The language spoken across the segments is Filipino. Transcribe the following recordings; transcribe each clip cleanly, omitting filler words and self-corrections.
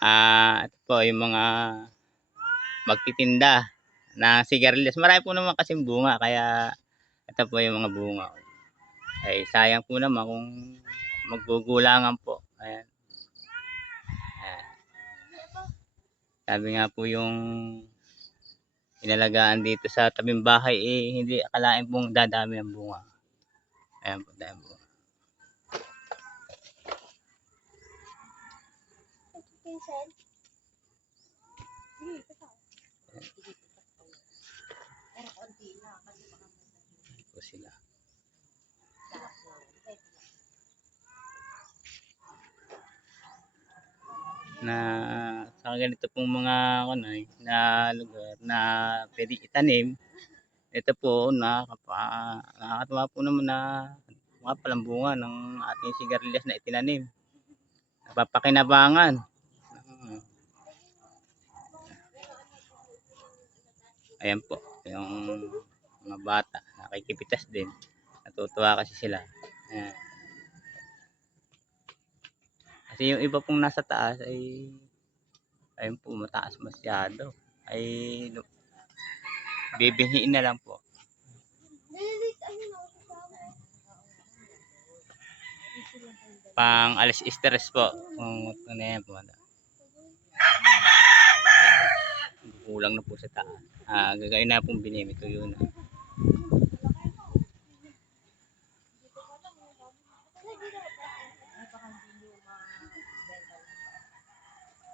Ito po yung mga magtitinda na sigarilyas. Marami po naman kasing bunga, kaya ito po yung mga bunga. Ay sayang po naman kung maggugulangan po. Ayan. Ayan. Sabi nga po yung inalagaan dito sa tabing bahay, hindi akalain pong dadami ang bunga. Ayan po, dami po. Ayan po sila. Na sa ganito pong mga na lugar na pwede itanim, ito po nakakatuwa po naman na mga palambunga ng ating sigarilyas na itinanim. Napapakinabangan. Ayan po yung mga bata nakikipitas din, natutuwa kasi sila. Ayan. Kasi yung iba pong nasa taas ay ayun po, mataas masyado, ay bibinghiin na lang po. Pang alis stress po kung ano yan po. Kulang na po sa taas. Gagawin na pong binimi ito yun.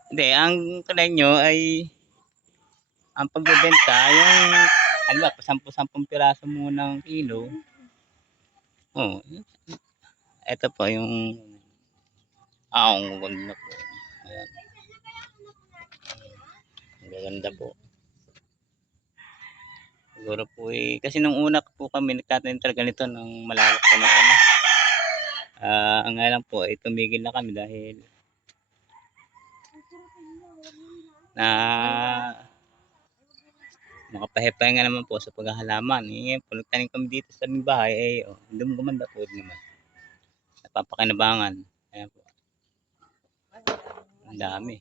Hindi, ang kanay nyo ay ang pagbebenta yung ano ba, 10 piraso muna ng kilo. Oh, ito po yung ang ganda po. Ayan. Ang ganda po. Siguro po kasi nung una po kami nagtatanim talaga nito ng malawak pa na ano. Ang nga lang po ay tumigil na kami dahil na makapahipahinga naman po sa paghahalaman. Ngayon po nagtanim kami dito sa aming bahay, gumanda po naman. Napapakinabangan. Ayan po. Ang dami.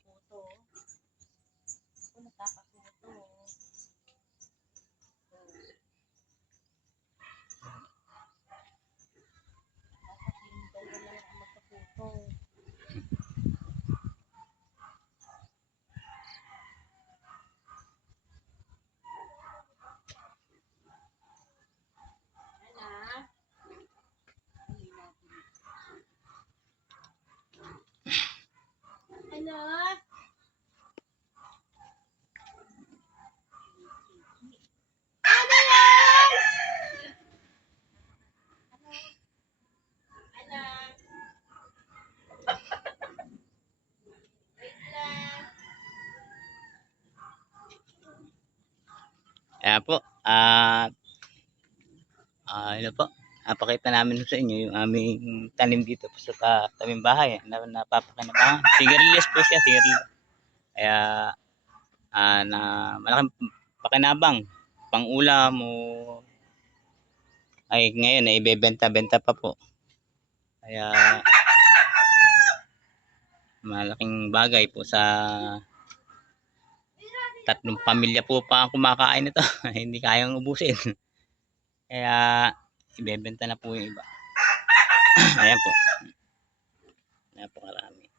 Ayan po. Ano po. Napakita namin sa inyo yung aming tanim dito po sa tabing bahay na napapakinabangan. Sigarilyas po siya, sigarilyas. Kaya na malaking pakinabang pang ulam o ay ngayon ay ibebenta-benta pa po. Kaya malaking bagay po sa 3 pamilya po pa ang kumakain nito. Hindi kayang ubusin. Kaya ibebenta na po yung iba. Ayan po. Napakarami.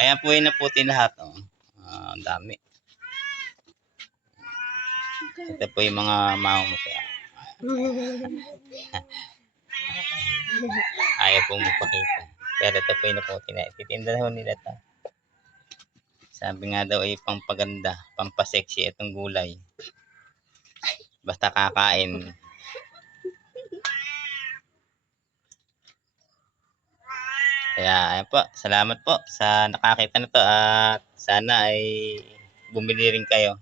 Ayan po yung naputi lahat. Ang dami. Ito po yung mga mamumuti. Ayaw pong magpakita. Pero ito po yung naputi na. Ititinda ho nila ito. Sabi nga daw ay pampaganda, pampasexy itong gulay. Basta kakain. Kaya ayan po, salamat po sa nakakita na to at sana ay bumili rin kayo.